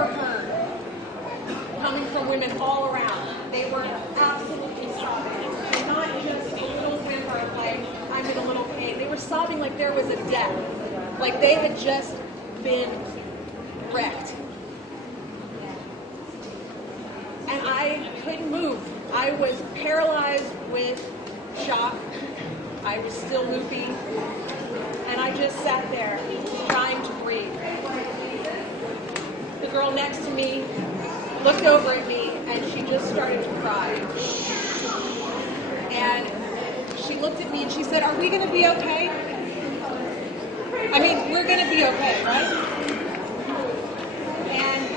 ever heard coming from women all around. They were absolutely sobbing. And not just a little whimper like, I'm in a little pain. They were sobbing like there was a death. Like they had just been wrecked. And I couldn't move. I was paralyzed with shock. I was still loopy. And I just sat there trying to breathe. The girl next to me looked over at me and she just started to cry. And she looked at me and she said, "Are we going to be okay? I mean, we're going to be okay, right?" And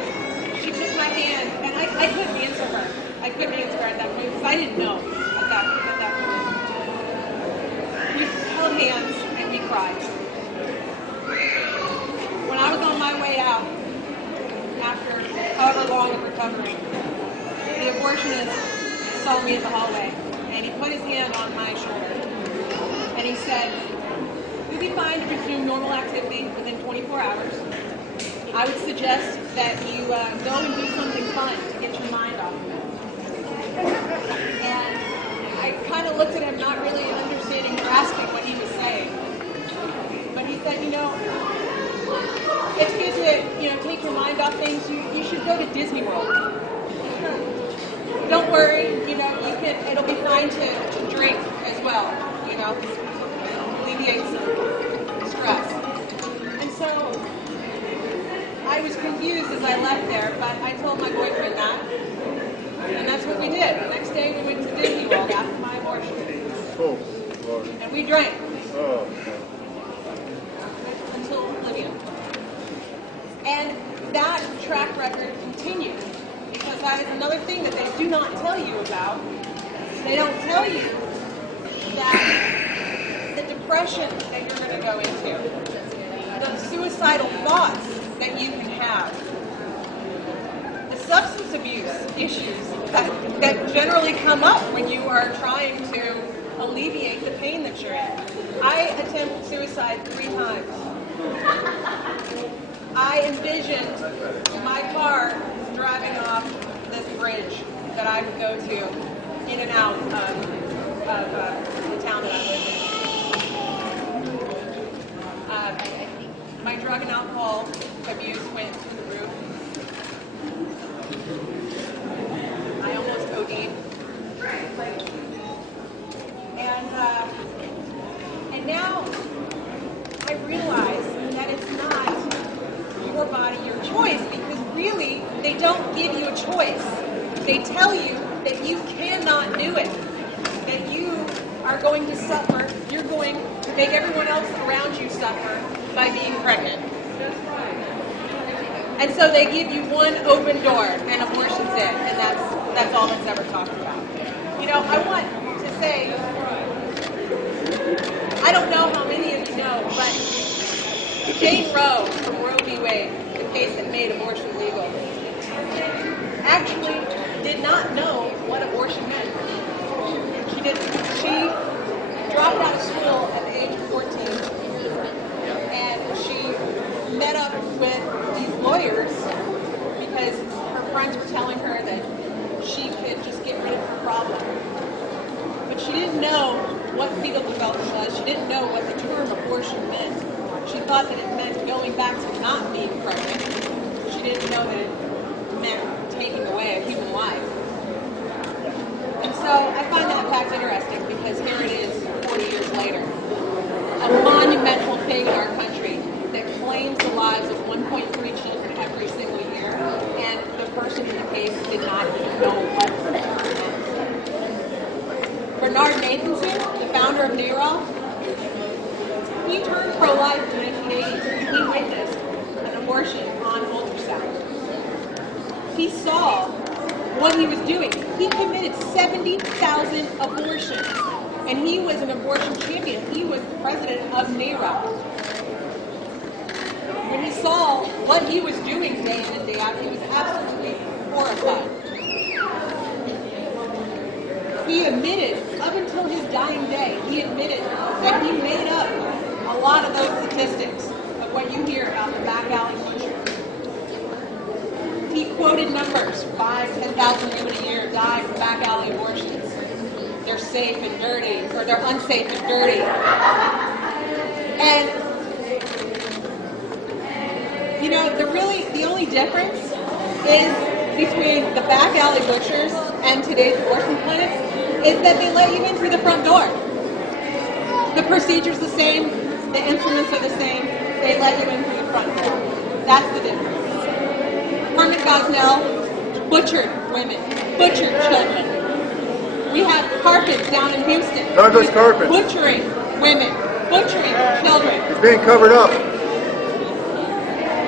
she took my hand, and I couldn't answer her. I couldn't answer her at that point because I didn't know at that point. We held hands and we cried. When I was on my way out, after however long of recovery, the abortionist saw me in the hallway, and he put his hand on my shoulder, and he said, "You'll be fine to resume normal activity within 24 hours. I would suggest that you go and do something fun to get your mind off of it." And I kind of looked at him, not really understanding or grasping what he was saying. But he said, it's good to, take your mind off things. You should go to Disney World. Don't worry, it'll be fine to drink as well, alleviate some stress. And so I was confused as I left there, but I told my boyfriend that. And that's what we did. The next day we went to Disney World after my abortion. Oh, Lord. And we drank. Oh. Until oblivion. And that track record continued. Because that is another thing that they do not tell you about. They don't tell you that the depression that you're going to go into, the suicidal thoughts that you can have, the substance abuse issues that generally come up when you are trying to alleviate the pain that you're in. I attempted suicide 3 times. I envisioned my car driving off this bridge that I would go to in and out of the town that I live in. My drug and alcohol abuse went through the roof. I almost OD'd. And now I realize that it's not your body, your choice, because really they don't give you a choice. They tell you that you cannot do it, that you are going to suffer, you're going to make everyone else around you suffer by being pregnant. And so they give you one open door, and abortion's it, and that's all that's ever talked about. I want to say, I don't know how many of you know, but Jane Roe from Roe v. Wade, the case that made abortion legal, actually did not know what abortion meant. She didn't. She dropped out of school at the age of 14, and she met up with these lawyers because her friends were telling her that she could just get rid of her problem. But she didn't know what fetal development was. She didn't know what the term abortion meant. She thought that it meant going back to not being pregnant. She didn't know that it meant taking away a human life. And so I find that fact interesting because here it is 40 years later. A monumental thing in our country that claims the lives of 1.3 children every single year, and the person in the case did not even know what the term meant. Bernard Nathanson, the founder of NARAL, he turned pro-life in the 1980s and he witnessed an abortion on ultrasound. He saw what he was doing. He committed 70,000 abortions, and he was an abortion champion. He was the president of NARAL. When he saw what he was doing day in and day out, he was absolutely horrified. He admitted, up until his dying day, he admitted that he made up a lot of those statistics of what you hear about the back alley butcher. quoted numbers. 5,000, 10,000 women a year die from back alley abortions. They're safe and dirty, or they're unsafe and dirty. And, you know, the only difference is between the back alley butchers and today's abortion clinics is that they let you in through the front door. The procedure's the same, the instruments are the same, they let you in through the front door. That's the difference. Herman Gosnell butchered women, butchered children. We have Carpet down in Houston. Douglas Carpet. Butchering women, butchering children. He's being covered up.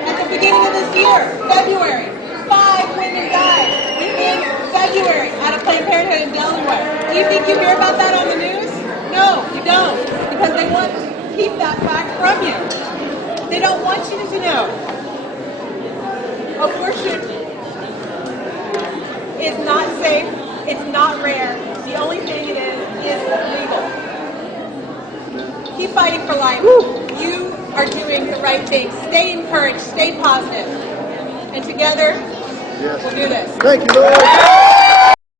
At the beginning of this year, February, 5 women died in February at a Planned Parenthood in Delaware. Do you think you hear about that on the news? No, you don't, because they want to keep that fact from you. They don't want you to know. Abortion is not safe, it's not rare. The only thing it is legal. Keep fighting for life. Woo. You are doing the right thing. Stay encouraged, stay positive. And together, we'll do this. Thank you, Lord.